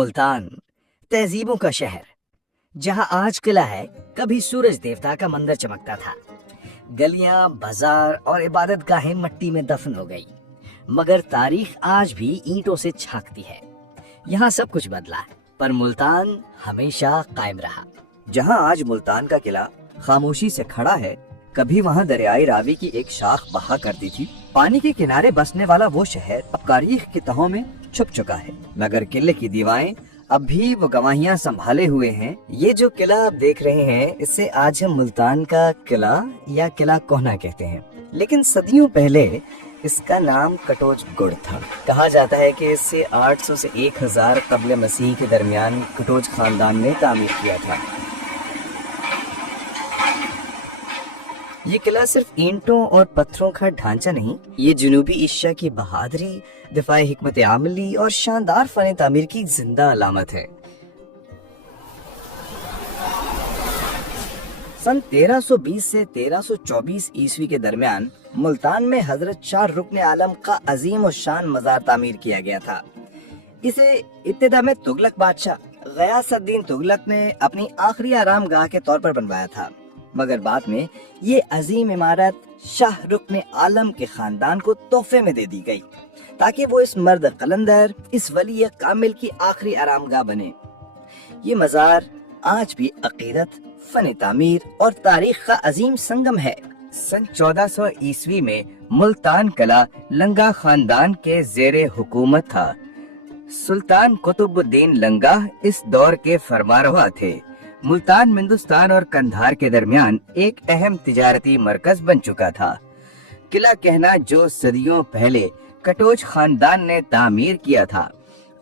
ملتان تہذیبوں کا شہر، جہاں آج قلعہ ہے، کبھی سورج دیوتا کا مندر چمکتا تھا۔ گلیاں، بازار اور عبادت گاہیں مٹی میں دفن ہو گئی، مگر تاریخ آج بھی اینٹوں سے چھانکتی ہے۔ یہاں سب کچھ بدلا پر ملتان ہمیشہ قائم رہا۔ جہاں آج ملتان کا قلعہ خاموشی سے کھڑا ہے، کبھی وہاں دریائے راوی کی ایک شاخ بہا کرتی تھی۔ پانی کے کنارے بسنے والا وہ شہر اب تاریخ کی تہوں میں چھپ چکا ہے، مگر قلعے کی دیواریں اب بھی وہ گواہیاں سنبھالے ہوئے ہیں۔ یہ جو قلعہ آپ دیکھ رہے ہیں، اس سے آج ہم ملتان کا قلعہ یا قلعہ کوہنا کہتے ہیں، لیکن صدیوں پہلے اس کا نام کٹوچ گڑھ تھا۔ کہا جاتا ہے کہ اس سے 800 سے 1000 قبل مسیح کے درمیان کٹوچ خاندان نے تعمیر کیا تھا۔ یہ قلعہ صرف اینٹوں اور پتھروں کا ڈھانچہ نہیں، یہ جنوبی ایشیا کی بہادری، دفاعی حکمت عملی اور شاندار فن تعمیر کی زندہ علامت ہے۔ سن 1320 سے 1324 عیسوی کے درمیان ملتان میں حضرت شاہ رکن عالم کا عظیم الشان مزار تعمیر کیا گیا تھا۔ اسے ابتدا میں تغلق بادشاہ غیاث الدین تغلق نے اپنی آخری آرام گاہ کے طور پر بنوایا تھا، مگر بعد میں یہ عظیم عمارت شاہ رکن عالم کے خاندان کو تحفے میں دے دی گئی تاکہ وہ اس مرد قلندر، اس ولی کامل کی آخری آرام گاہ بنے۔ یہ مزار آج بھی عقیدت، فن تعمیر اور تاریخ کا عظیم سنگم ہے۔ سن 1400 عیسوی میں ملتان قلعہ لنگا خاندان کے زیر حکومت تھا۔ سلطان قطب الدین لنگا اس دور کے فرمانروا تھے۔ ملتان ہندوستان اور قندھار کے درمیان ایک اہم تجارتی مرکز بن چکا تھا۔ قلعہ کہنا جو صدیوں پہلے کٹوچ خاندان نے تعمیر کیا تھا،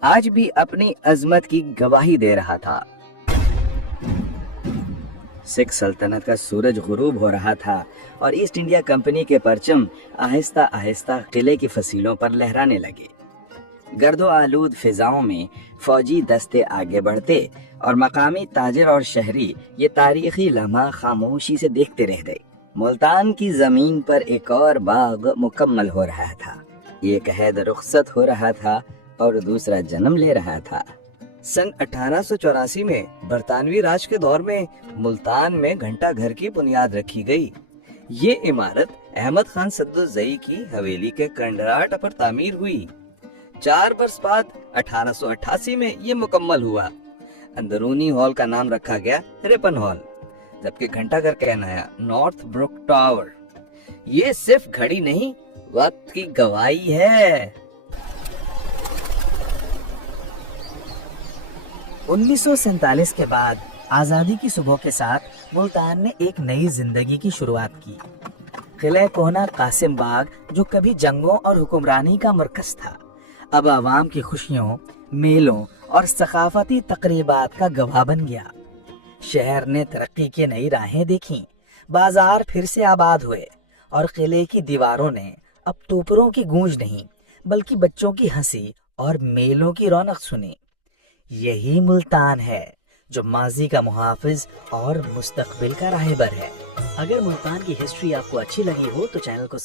آج بھی اپنی عظمت کی گواہی دے رہا تھا۔ سکھ سلطنت کا سورج غروب ہو رہا تھا اور ایسٹ انڈیا کمپنی کے پرچم آہستہ آہستہ قلعے کی فصیلوں پر لہرانے لگے۔ گرد و آلود فضاؤں میں فوجی دستے آگے بڑھتے اور مقامی تاجر اور شہری یہ تاریخی لمحہ خاموشی سے دیکھتے رہ گئے۔ ملتان کی زمین پر ایک اور باغ مکمل ہو رہا تھا، ایک عہد رخصت ہو رہا تھا اور دوسرا جنم لے رہا تھا۔ سن 1884 میں برطانوی راج کے دور میں ملتان میں گھنٹہ گھر کی بنیاد رکھی گئی۔ یہ عمارت احمد خان سدوزئی کی حویلی کے کنڈراٹ پر تعمیر ہوئی۔ 4 برس بعد 1888 میں یہ مکمل ہوا۔ اندرونی ہال کا نام رکھا گیا رپن ہال، جبکہ گھنٹہ گھر کہلایا نارتھ بروک ٹاور۔ یہ صرف گھڑی نہیں، وقت کی گواہی ہے۔ 1947 کے بعد آزادی کی صبح کے ساتھ ملتان نے ایک نئی زندگی کی شروعات کی۔ قلعہ کوہنا قاسم باغ، جو کبھی جنگوں اور حکمرانی کا مرکز تھا، اب عوام کی خوشیوں، میلوں اور ثقافتی تقریبات کا گواہ بن گیا۔ شہر نے ترقی کی نئی راہیں دیکھیں، بازار پھر سے آباد ہوئے اور قلعے کی دیواروں نے اب توپروں کی گونج نہیں بلکہ بچوں کی ہنسی اور میلوں کی رونق سنی۔ یہی ملتان ہے جو ماضی کا محافظ اور مستقبل کا راہبر ہے۔ اگر ملتان کی ہسٹری آپ کو اچھی لگی ہو تو چینل کو